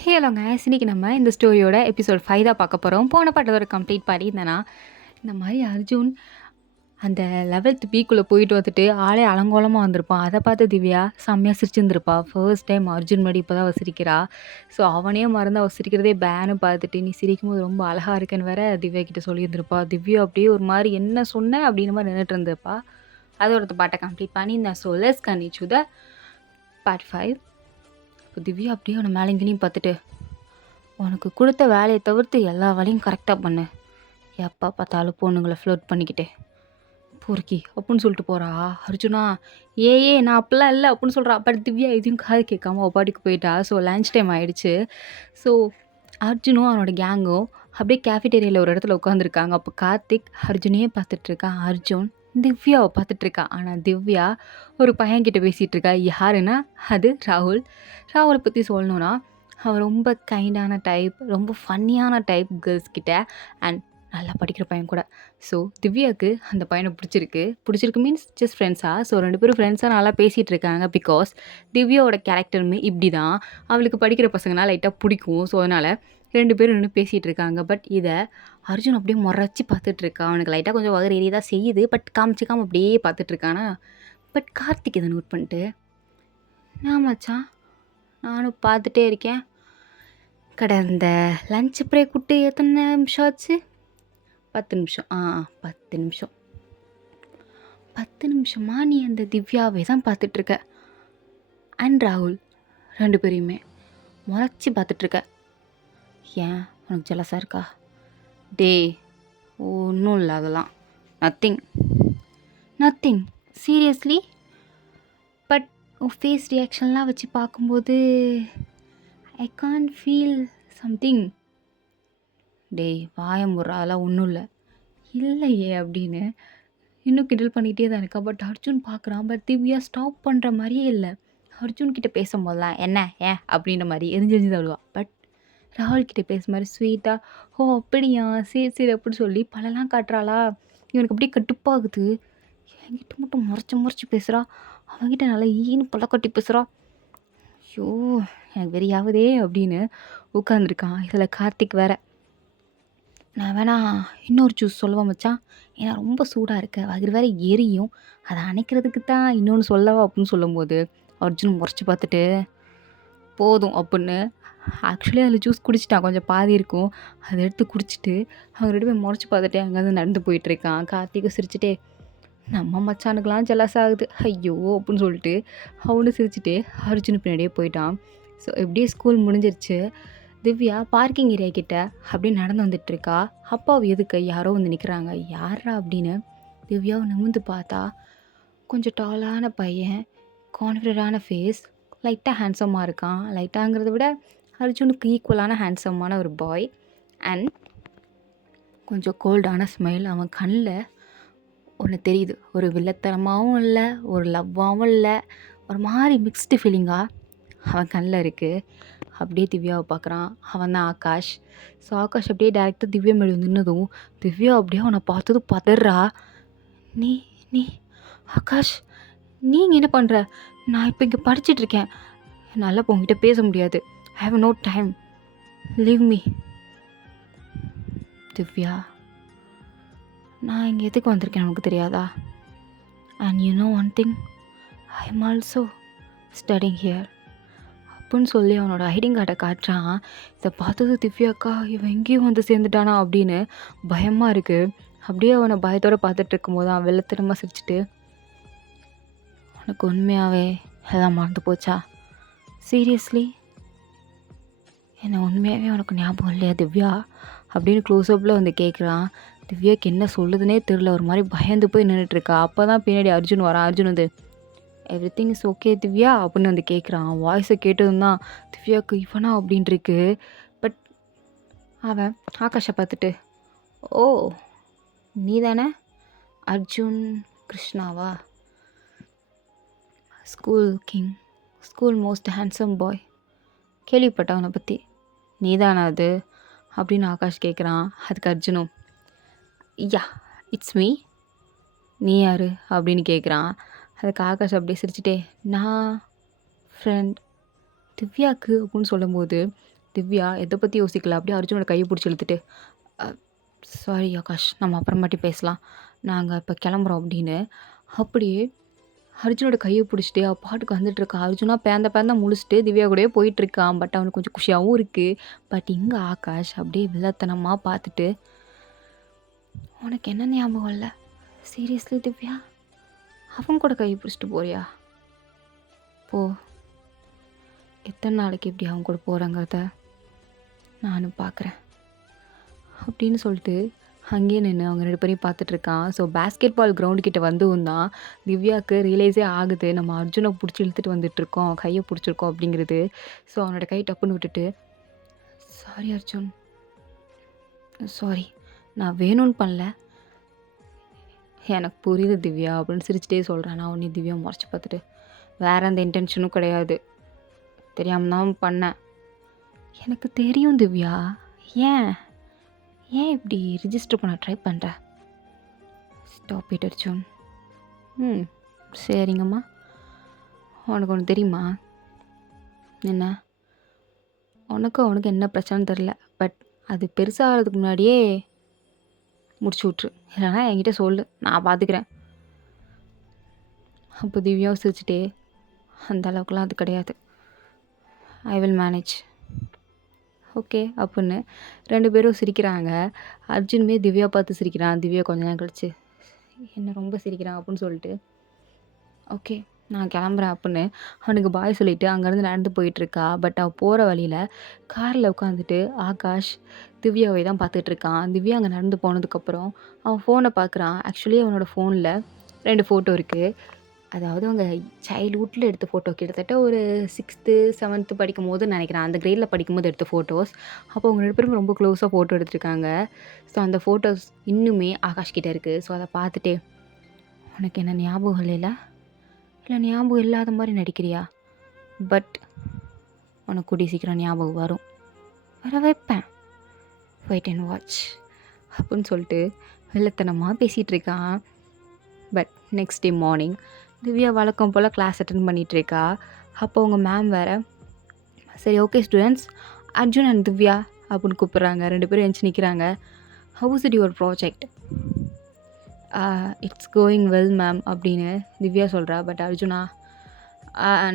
ஹலோங்க. இன்னைக்கு நம்ம இந்த ஸ்டோரியோட எபிசோட் 5 தான் பார்க்க போறோம். போன பாட்டத்தோட கம்ப்ளீட் பண்ணியிருந்தேனா, இந்த மாரி அர்ஜுன் அந்த 11த் பிக்குள்ள போயிட்டு வந்துட்டு ஆளே அலங்கோலமா வந்திருப்பான். அத பார்த்து திவ்யா செம்மையா சிரிச்சிருந்திருப்பா. ஃபர்ஸ்ட் டைம் அர்ஜுன் முன்னாடி இப்ப தான் அவ சிரிக்கிறா. ஸோ அவனையே மறந்து அவ சிரிக்கிறதே பேன்னு பார்த்துட்டு, "நீ சிரிக்கும்போது ரொம்ப அழகா இருக்கேன்னு" வேற திவ்யா கிட்ட சொல்லியிருந்திருப்பா. திவ்யா அப்படியே ஒரு மாரி "என்ன சொன்ன?" அப்படின்ற மாரி நின்னுட்டு இருந்திருப்பா. அதோட பாட்ட கம்ப்ளீட் பண்ணியிருந்தேன். So let's continue the part 5. இப்போ திவ்யா அப்படியே அவன மேலயும் கீழயும் பார்த்துட்டு, "உனக்கு குடுத்த வேலைய தவிர்த்து எல்லா வேலையும் கரெக்ட்டா பண்ணு. எப்ப பார்த்தாலும் பொண்ணுங்கள ஃப்ளர்ட் பண்ணிக்கிட்டு, பொறுக்கி" அப்புட்ன்னு சொல்லிட்டு போறா. அர்ஜுனா, "ஏய் நான் அப்படிலாம் இல்ல" அப்புட்ன்னு சொல்றா. பட் திவ்யா எதையும் காது கேட்காம அவ பாட்டுக்கு போயிட்டா. ஸோ லஞ்ச் டைம் ஆயிடுச்சு. ஸோ அர்ஜுனும் அவனோட கேங்கும் அப்படியே கேஃபிடேரியால ஒரு இடத்துல உட்காந்துருக்காங்க. அப்போ கார்த்திக் அர்ஜுனையே பார்த்துட்டு இருக்கான். அர்ஜுன் திவ்யாவ பார்த்துட்டு இருக்கான். ஆனா திவ்யா ஒரு பையன்கிட்ட பேசிட்டு இருக்கா. யாருன்னா அது ராகுல். ராகுல பத்தி சொல்லணும்னா, அவன் ரொம்ப கைண்டான டைப், ரொம்ப ஃபன்னியான டைப் கேர்ள்ஸ் கிட்ட. அண்ட் நல்லா படிக்கிற பையன் கூட. ஸோ திவ்யாவுக்கு அந்த பையனை பிடிச்சிருக்கு. பிடிச்சிருக்கு மீன்ஸ் ஜஸ்ட் ஃப்ரெண்ட்ஸா. ஸோ 2 பேரும் ஃப்ரெண்ட்ஸாக நல்லா பேசிகிட்டு இருக்காங்க. பிகாஸ் திவ்யாவோட கேரக்டருமே இப்படி தான். அவளுக்கு படிக்கிற பசங்கன்னா லைட்டாக பிடிக்கும். ஸோ அதனால் 2 பேரும் நின்று பேசிகிட்டு இருக்காங்க. பட் இதை அர்ஜுன் அப்படியே முறைச்சி பார்த்துட்டு இருக்கான். அவனுக்கு லைட்டாக கொஞ்சம் வகர் ஏறி தான் செய்யுது. பட் காமிச்சிக்காம அப்படியே பார்த்துட்டு இருக்கானா. பட் கார்த்திக் இதை நோட் பண்ணிட்டு, "நான் மச்சான், நானும் பார்த்துட்டே இருக்கேன். கடந்த லஞ்ச் பிரேக் விட்டு எத்தனை நிமிஷம் ஆச்சு? 10 நிமிஷம். 10 நிமிஷம். 10 நிமிஷமா நீ அந்த திவ்யாவை தான் பார்த்துட்ருக்க. அண்ட் ராகுல் 2 பேரையுமே முறைச்சி பார்த்துட்ருக்க. ஏன் உனக்கு ஜெலஸாக இருக்கா? டேய், ஒன்றும் இல்லை அதெல்லாம். நத்திங். நத்திங். சீரியஸ்லி? பட் உன் ஃபேஸ் ரியாக்ஷன்லாம் வச்சு பார்க்கும்போது ஐ கான்ட் ஃபீல் சம்திங். டேய் வாய முட்றா, அதெல்லாம் ஒன்றும் இல்லை. இல்லையே அப்படின்னு இன்னும் கிண்டல் பண்ணிக்கிட்டே தான் இருக்கா. பட் அர்ஜுன் பார்க்குறான். பட் திவ்யா ஸ்டாப் பண்ணுற மாதிரியே இல்லை. அர்ஜுன் கிட்ட பேசும்போதெல்லாம் என்ன ஏன் அப்படின்ற மாதிரி எரிஞ்சு தழுவா. பட் ராகுல் கிட்ட பேசுகிற மாதிரி ஸ்வீட்டாக, "ஓ அப்படியா, சரி சரி" அப்படின்னு சொல்லி பழலாம் காட்டுறாளா. இவனுக்கு அப்படியே கட்டுப்பாகுது. என்கிட்ட மட்டும் முறைச்சி பேசுகிறா, அவன்கிட்ட நல்லா ஈன்னு பல்ல கட்டி பேசுகிறா. ஐயோ எனக்கு வெறியாகுதே அப்படின்னு உட்காந்துருக்கான். இதில் கார்த்திக் வேற, "நான் வேணா இன்னொரு ஜூஸ் சொல்லவா மச்சான்? ஏன்னா ரொம்ப சூடாக இருக்கு. வயிறு வேற எரியும். அதை அணைக்கிறதுக்கு தான் இன்னொன்று சொல்லவா?" அப்படின்னு சொல்லும்போது அர்ஜுன் முறைச்சி பார்த்துட்டு, "போதும்" அப்படின்னு ஆக்சுவலி அதில் ஜூஸ் குடிச்சிட்டான். கொஞ்சம் பாதி இருக்கும். அதை எடுத்து குடிச்சிட்டு அவங்க 2 பேரும் முறைச்சி பார்த்துட்டு அங்கேருந்து நடந்து போயிட்டுருக்கான். கார்த்திக்கும் சிரிச்சுட்டே, "நம்ம மச்சானுக்கெலாம் ஜெலஸ் ஆகுது. ஐயோ!" அப்படின்னு சொல்லிட்டு அவனும் சிரிச்சுட்டே அர்ஜுன் பின்னாடியே போயிட்டான். ஸோ எப்படியே ஸ்கூல் முடிஞ்சிருச்சு. திவ்யா பார்க்கிங் ஏரியா கிட்ட அப்படியே நடந்து வந்துட்டுருக்கா. அப்பாவை எதுக்கு யாரோ வந்து நிற்கிறாங்க. யாரா அப்படின்னு திவ்யாவை நிமிர்ந்து பார்த்தா, கொஞ்சம் டாலான பையன், கான்ஃபிடண்டான ஃபேஸ், லைட்டாக ஹேண்ட்ஸமாக இருக்கான். லைட்டாங்கிறத விட அர்ஜுனுக்கு ஈக்குவலான ஹேண்ட்ஸமான ஒரு பாய். அண்ட் கொஞ்சம் கோல்டான ஸ்மைல். அவன் கண்ணில் ஒன்று தெரியுது. ஒரு வில்லத்தனமாகவும் இல்லை, ஒரு லவ்வாகவும் இல்லை, ஒரு மாதிரி மிக்ஸ்டு ஃபீலிங்காக அவன் கண்ணில் இருக்குது. அப்படியே திவ்யாவை பார்க்குறான். அவன் தான் ஆகாஷ். ஸோ ஆகாஷ் அப்படியே டேரெக்டாக திவ்யா மேலே நின்னதும் திவ்யா அப்படியே அவனை பார்த்ததும் பதறா. "நீ நீ ஆகாஷ், நீங்கள் என்ன பண்ணுற? நான் இப்போ இங்கே படிச்சிட்ருக்கேன். என்னால் இப்போ உங்ககிட்ட பேச முடியாது. I have no time. Leave me." "Divya, நான் இங்கே எதுக்கு வந்திருக்கேன் உனக்கு தெரியாதா? And you know one thing, I am also studying here" அப்படின்னு சொல்லி அவனோட ஐடிங் கார்டை காட்டுறான். இதை பார்த்தது திவ்யாக்கா, இவன் எங்கேயும் வந்து சேர்ந்துட்டானா அப்படின்னு பயமாக இருக்குது. அப்படியே அவனை பயத்தோடு பார்த்துட்டு இருக்கும்போது அவன் வெள்ளத்தனமாக சிரிச்சுட்டு, "உனக்கு உண்மையாகவே எல்லாம் மறந்து போச்சா? சீரியஸ்லி? என்ன உண்மையாகவே உனக்கு ஞாபகம் இல்லையா திவ்யா?" அப்படின்னு க்ளோஸ்அப்பில் வந்து கேட்குறான். திவ்யாவுக்கு என்ன சொல்லுதுன்னே தெரில. ஒரு மாதிரி பயந்து போய் நின்றுட்டுருக்கா. அப்போ தான் பின்னாடி அர்ஜுன் வரான். அர்ஜுன் வந்து, "எவ்ரிதிங் இஸ் ஓகே திவ்யா?" அப்படின்னு வந்து கேட்குறான். வாய்ஸை கேட்டதும் தான் திவ்யாவுக்கு இவனா அப்படின்ட்டுருக்கு. பட் அவன் ஆகாஷை பார்த்துட்டு, "ஓ நீ தானே அர்ஜுன் கிருஷ்ணாவா? School king, school most handsome boy. கேள்விப்பட்ட அவனை பற்றி. நீ தானே அது?" அப்படின்னு ஆகாஷ் கேட்குறான். அதுக்கு அர்ஜுனும், "யா, இட்ஸ் மீ. நீ யார்?" அப்படின்னு கேட்குறான். அதுக்கு ஆகாஷ் அப்படியே சிரிச்சுட்டே, "நான் ஃப்ரெண்ட் திவ்யாக்கு" அப்படின்னு சொல்லும்போது திவ்யா எதை பற்றி யோசிக்கல. அப்படியே அர்ஜுனோட கையை பிடிச்சி இழுத்துட்டு, சாரி ஆகாஷ், நம்ம அப்புறமாட்டி பேசலாம். நாங்கள் இப்போ கிளம்புறோம் அப்படின்னு. அப்படியே அர்ஜுனோட கையை பிடிச்சிட்டு அவள் பாட்டுக்கு வந்துட்டு இருக்கா. அர்ஜுனா பேந்த பேந்த முழிச்சிட்டு திவ்யா கூடயே போயிட்டு இருக்கான். பட் அவனுக்கு கொஞ்சம் குஷியாகவும் இருக்குது. பட் இங்கே ஆகாஷ் அப்படியே வில்லத்தனமாக பார்த்துட்டு, உனக்கு என்ன ஞாபகம் இல்லை? சீரியஸ்லி திவ்யா, அவன் கூட கையை பிடிச்சிட்டு போறியா? போ. எத்தனை நாளைக்கு இப்படி அவன் கூட போகிறாங்கிறத நானும் பார்க்குறேன் அப்படின்னு சொல்லிட்டு அங்கேயே நின்று அவங்க 2 பேரையும் பார்த்துட்ருக்கான். ஸோ பேஸ்கெட் பால் கிரவுண்டு கிட்ட வந்தும் தான் திவ்யாவுக்கு ரியலைஸே ஆகுது, நம்ம அர்ஜுனை பிடிச்சி இழுத்துட்டு வந்துட்டுருக்கோம், கையை பிடிச்சிருக்கோம் அப்படிங்கிறது. ஸோ அவனோட கை டப்புன்னு விட்டுட்டு, சாரி அர்ஜுன், சாரி, நான் வேணும்னு பண்ணல, எனக்கு புரியுது திவ்யா அப்படின்னு சிரிச்சிட்டே சொல்கிறேன். நான் உன்னை திவ்யா முறைச்சி பார்த்துட்டு, வேற எந்த இன்டென்ஷனும் கிடையாது, தெரியாமல் தான் பண்ணேன். எனக்கு தெரியும் திவ்யா, ஏன் ஏன் இப்படி ரிஜிஸ்டர் பண்ண ட்ரை பண்ணுற? Stop it Arjun. சரிங்கம்மா. உனக்கு ஒன்று தெரியுமா? என்ன? உனக்கு என்ன பிரச்சனைன்னு தெரில, பட் அது பெருசாகிறதுக்கு முன்னாடியே முடிச்சு விட்ரு, இல்லைனா என்கிட்ட சொல்லு, நான் பார்த்துக்கிறேன். அப்போ திவ்யாவை சிரிச்சிட்டே, அந்த அளவுக்குலாம் அது கிடையாது, ஐ வில் மேனேஜ், ஓகே அப்படின்னு 2 பேரும் சிரிக்கிறாங்க. அர்ஜுனுமே திவ்யா பார்த்து சிரிக்கிறான். திவ்யா கொஞ்ச நேரம் கழிச்சு, என்ன ரொம்ப சிரிக்கிறான் அப்படின்னு சொல்லிட்டு, ஓகே நான் கிளம்புறேன் அப்படின்னு அவனுக்கு பாய் சொல்லிவிட்டு அங்கேருந்து நடந்து போயிட்டுருக்கா. பட் அவள் போகிற வழியில் காரில் உட்காந்துட்டு ஆகாஷ் திவ்யாவை தான் பார்த்துட்ருக்கான். திவ்யா அங்கே நடந்து போனதுக்கப்புறம் அவன் ஃபோனை பார்க்குறான். ஆக்சுவலி அவனோட ஃபோனில் 2 ஃபோட்டோ இருக்குது. அதாவது அவங்க சைல்ட்ஹுட்டில் எடுத்த ஃபோட்டோ, கிட்டத்தட்ட ஒரு 6th 7th படிக்கும் போது நினைக்கிறேன், அந்த கிரேடில் படிக்கும்போது எடுத்த ஃபோட்டோஸ். அப்போ அவங்க 2 பேரும் ரொம்ப க்ளோஸாக ஃபோட்டோ எடுத்திருக்காங்க. ஸோ அந்த ஃபோட்டோஸ் இன்னுமே ஆகாஷ் கிட்டே இருக்குது. ஸோ அதை பார்த்துட்டே, உனக்கு என்ன ஞாபகம் இல்லைல்ல, இல்லை ஞாபகம் இல்லாத மாதிரி நடிக்கிறியா? பட் உனக்கு கூடிய சீக்கிரம் ஞாபகம் வரும், வர வைப்பேன், வெயிட் அண்ட் வாட்ச் அப்படின்னு சொல்லிட்டு வெள்ளத்தனமாக பேசிகிட்டு இருக்கான். But next day morning Divya வழக்கம் போல் கிளாஸ் அட்டன் பண்ணிகிட்ருக்கா. அப்போ அவங்க மேம் வேறு, சரி okay students, Arjun and Divya அப்படின்னு கூப்பிட்றாங்க. 2 பேரும் எழுந்துச்சு நிற்கிறாங்க. How is it your project? It's going well ma'am அப்படின்னு திவ்யா சொல்கிறா. But Arjuna,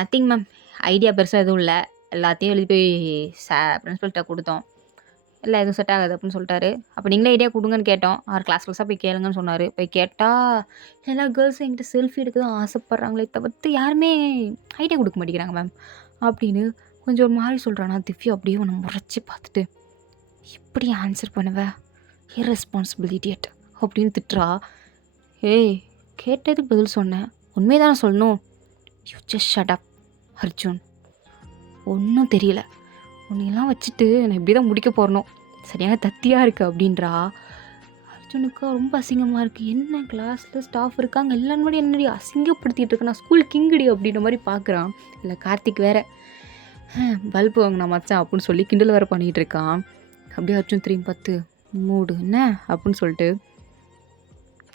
nothing ma'am, idea பெருசாக எதுவும் இல்லை, எல்லாத்தையும் எழுதி போய் பிரின்ஸிபல்கிட்ட கொடுத்தோம், இல்லை எதுவும் செட் ஆகாது அப்படின்னு சொல்லிட்டாரு. அப்போ நீங்களே ஐடியா கொடுங்கன்னு கேட்டோம், 6 கிளாஸாக போய் கேளுங்கன்னு சொன்னார். போய் கேட்டால் எல்லா கேர்ள்ஸும் என்கிட்ட செல்ஃபி எடுக்க தான் ஆசைப்பட்றாங்களே தவிர்த்து யாருமே ஐடியா கொடுக்க மாட்டேங்கிறாங்க மேம் அப்படின்னு கொஞ்சம் ஒரு மாதிரி சொல்கிறானா. திவ்யா அப்படியே அவனை முறைச்சி பார்த்துட்டு, எப்படி ஆன்சர் பண்ணுவேன், இர்ரெஸ்பான்சிபிள் இடியட் அப்படின்னு திட்டுறா. ஏய், கேட்டதுக்கு பதில் சொன்னேன், உண்மையை தானே சொல்லணும், you just shut up Arjun, ஒன்றும் தெரியல, உன்னையெல்லாம் வச்சுட்டு நான் இப்படி தான் முடிக்க போகிறணும், சரியான தத்தியாக இருக்குது அப்படின்றா. அர்ஜுனுக்கு ரொம்ப அசிங்கமாக இருக்குது. என்ன கிளாஸில் ஸ்டாஃப் இருக்காங்க, எல்லாரும் முன்னாடி என்னடி அசிங்கப்படுத்திட்டு இருக்கேன், நான் ஸ்கூல் கிங்குடி அப்படின்ற மாதிரி பார்க்குறான். இல்லை கார்த்திக் வேறு பல்பு வாங்கினா மச்சான் அப்படின்னு சொல்லி கிண்டல் வேறு பண்ணிகிட்டு இருக்கான். அப்படியே அர்ஜுன் திரும்பி பார்த்து, மூடு என்ன அப்படின்னு சொல்லிட்டு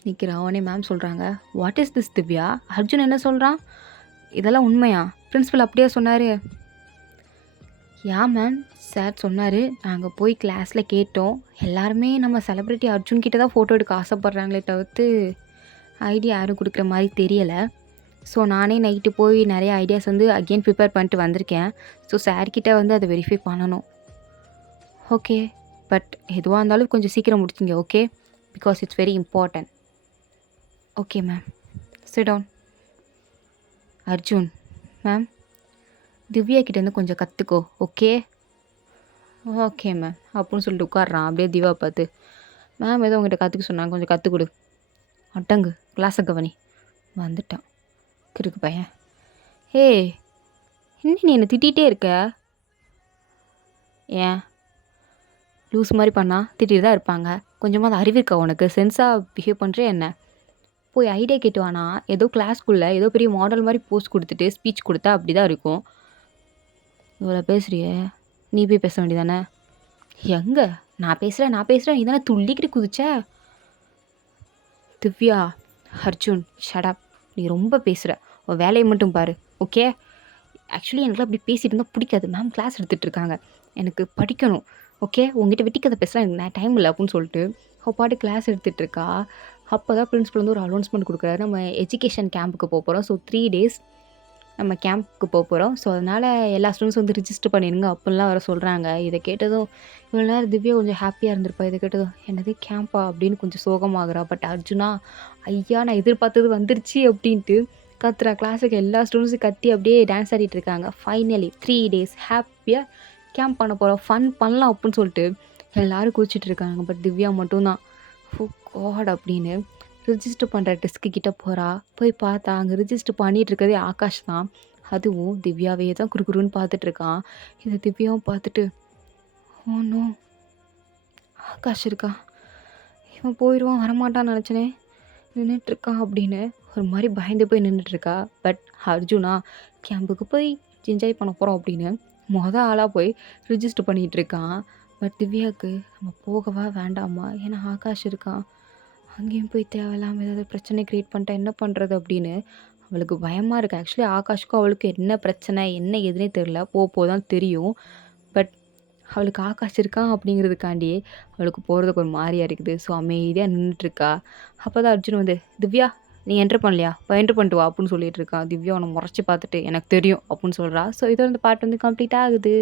நிற்கிறான். அவனே மேம் சொல்கிறாங்க, what is this Divya? Arjun என்ன சொல்கிறான், இதெல்லாம் உண்மையா? பிரின்ஸிபல் அப்படியே சொன்னார்? யா மேம், சார் சொன்னார், நாங்கள் போய் கிளாஸில் கேட்டோம், எல்லாருமே நம்ம செலிப்ரிட்டி அர்ஜுன் கிட்ட தான் ஃபோட்டோ எடுக்க ஆசைப்பட்றாங்களே தவிர்த்து ஐடியா யாரும் கொடுக்குற மாதிரி தெரியலை. ஸோ நானே நைட்டு போய் நிறைய ஐடியாஸ் வந்து அகெயின் ப்ரிப்பேர் பண்ணிட்டு வந்திருக்கேன். ஸோ சார்கிட்ட வந்து அதை வெரிஃபை பண்ணணும். ஓகே, பட் எதுவாக இருந்தாலும் கொஞ்சம் சீக்கிரம் முடிச்சிங்க, okay, because it's very important. Okay ma'am, sit down. Arjun, ma'am, Divya கிட்டேருந்து கொஞ்சம் கற்றுக்கோ, ஓகே? ஓகே மேம் அப்படின்னு சொல்லிட்டு உட்காடுறான். அப்படியே திவ்யா பார்த்து, மேம் ஏதோ உங்கள்கிட்ட கற்றுக்க சொன்னாங்க, கொஞ்சம் கற்றுக் கொடு. அட்டங்கு, கிளாஸை கவனி. வந்துட்டான் கிறுக்கு பையன். ஏய், என்ன நீ என்னை திட்டிகிட்டே இருக்க? ஏன் லூஸ் மாதிரி பண்ணால் திட்டிட்டு தான் இருப்பாங்க, கொஞ்சமாக அறிவு இருக்கா உனக்கு? சென்ஸாக பிஹேவ் பண்ணுறே என்ன? போய் ஐடியா கேட்டுவானா? ஏதோ கிளாஸ்க்குள்ளே ஏதோ பெரிய மாடல் மாதிரி போஸ்ட் கொடுத்துட்டு ஸ்பீச் கொடுத்தா அப்படி தான் இருக்கும். இவ்வளோ பேசுகிறியே, நீ போய் பேச வேண்டியதானே? எங்கே நான் பேசுகிறேன், நீ தானே துள்ளிக்கிட்டு குதிச்ச. திவ்யா, அர்ஜுன் ஷட் அப், நீ ரொம்ப பேசுகிற, உன் வேலையை மட்டும் பாரு, ஓகே? ஆக்சுவலி எனக்குலாம் அப்படி பேசிகிட்டு இருந்தால் பிடிக்காது, மேம் கிளாஸ் எடுத்துகிட்டு இருக்காங்க, எனக்கு படிக்கணும். ஓகே. உன்கிட்ட வெட்டி கதை பேசலாம் எனக்கு டைம் இல்ல அப்புட்ன்னு சொல்லிட்டு, அவ பாட்டுக்கு கிளாஸ் எடுத்துட்டு இருக்கா. அப்பதான் பிரின்சிபல் வந்து ஒரு அனௌன்ஸ்மென்ட் குடுக்குறாரு. நம்ம எஜுகேஷன் கேம்புக்கு போப்போறோம். ஸோ 3 டேஸ் நம்ம கேம்ப்க்கு போப்போறோம். ஸோ அதனால எல்லா ஸ்டூடண்ட்ஸும் வந்து ரிஜிஸ்டர் பண்ணிருங்க அப்புட்லாம் வேற சொல்றாங்க. இத கேட்டதும் இவ்வளோ நேரம் திவ்யா கொஞ்சம் ஹாப்பியா இருந்திருப்பா. இத கேட்டதும் என்னது கேம்பா அப்படின்னு கொஞ்சம் சோகமாகுறா. பட் அர்ஜுனா, ஐயா நான் எதிர்பார்த்தது வந்துருச்சு அப்படின்ட்டு கத்துறா. கிளாஸுக்கு எல்லா ஸ்டூடண்ட்ஸும் கத்தி அப்படியே டான்ஸ் ஆடிட்டு இருக்காங்க. ஃபைனலி 3 டேஸ் ஹாப்பியா கேம்ப் பண்ண போறோம். ஃபன் பண்ணலாம் அப்புட்ன்னு சொல்லிட்டு எல்லாரும் குதிச்சுட்டு இருக்காங்க. பட் திவ்யா மட்டும் தான், ஓ காட்! அப்படின்னு ரிஜிஸ்டர் பண்ற டெஸ்க்கு கிட்ட போறா. போய் பார்த்தா, அங்க ரிஜிஸ்டர் பண்ணிட்டு இருக்கிறதே ஆகாஷ் தான். அதுவும் திவ்யாவே தான் குறுகுறுன்னு பார்த்துட்டு இருக்கான். இத திவ்யாவும் பார்த்துட்டு, "ஓ நோ! ஆகாஷ் இருக்கா? இவன் போயிருவான் வரமாட்டான்னு நெனச்சனே! நின்னுட்டுருக்கான்" அப்படின்னு ஒரு மாரி பயந்து போய் நின்னுட்டுருக்கா. பட் அர்ஜுனா, கேம்புக்கு போய் என்ஜாய் பண்ண போறோம் அப்படின்னு ஆளா போய் ரிஜிஸ்டர் பண்ணிட்டு இருக்கான். பட் திவ்யாவுக்கு நம்ம போகவா வேண்டாமா? ஏன்னா ஆகாஷ் இருக்கான். அங்கேயும் போய் தேவையில்லாம ஏதாவது பிரச்சனை கிரியேட் பண்ணிட்டா என்ன பண்றது? அப்படின்னு அவளுக்கு பயமா இருக்கு. ஆக்சுவலி ஆகாஷ்க்கும் அவளுக்கும் என்ன பிரச்சனை? என்ன ஏதுன்னே தெரியல. போக தான் தெரியும். பட் அவளுக்கு ஆகாஷ் இருக்கான் அப்படிங்கிறதுக்காண்டியே அவளுக்கு போறதுக்கு ஒரு மாரியா இருக்குது. ஸோ அமைதியா நின்னுட்டுருக்கா. அப்பதான் அர்ஜுன் வந்து, "திவ்யா நீ என்டர் பண்ணலையா? போய் என்டர் பண்ணிட்டு வா" அப்படின்னு சொல்லிட்டு இருக்கான். திவ்யா அவன மொறச்சு பார்த்துட்டு, "எனக்கு தெரியும்" அப்படின்னு சொல்றா. ஸோ இதோட இந்த பார்ட் வந்து கம்ப்ளீட் ஆகுது.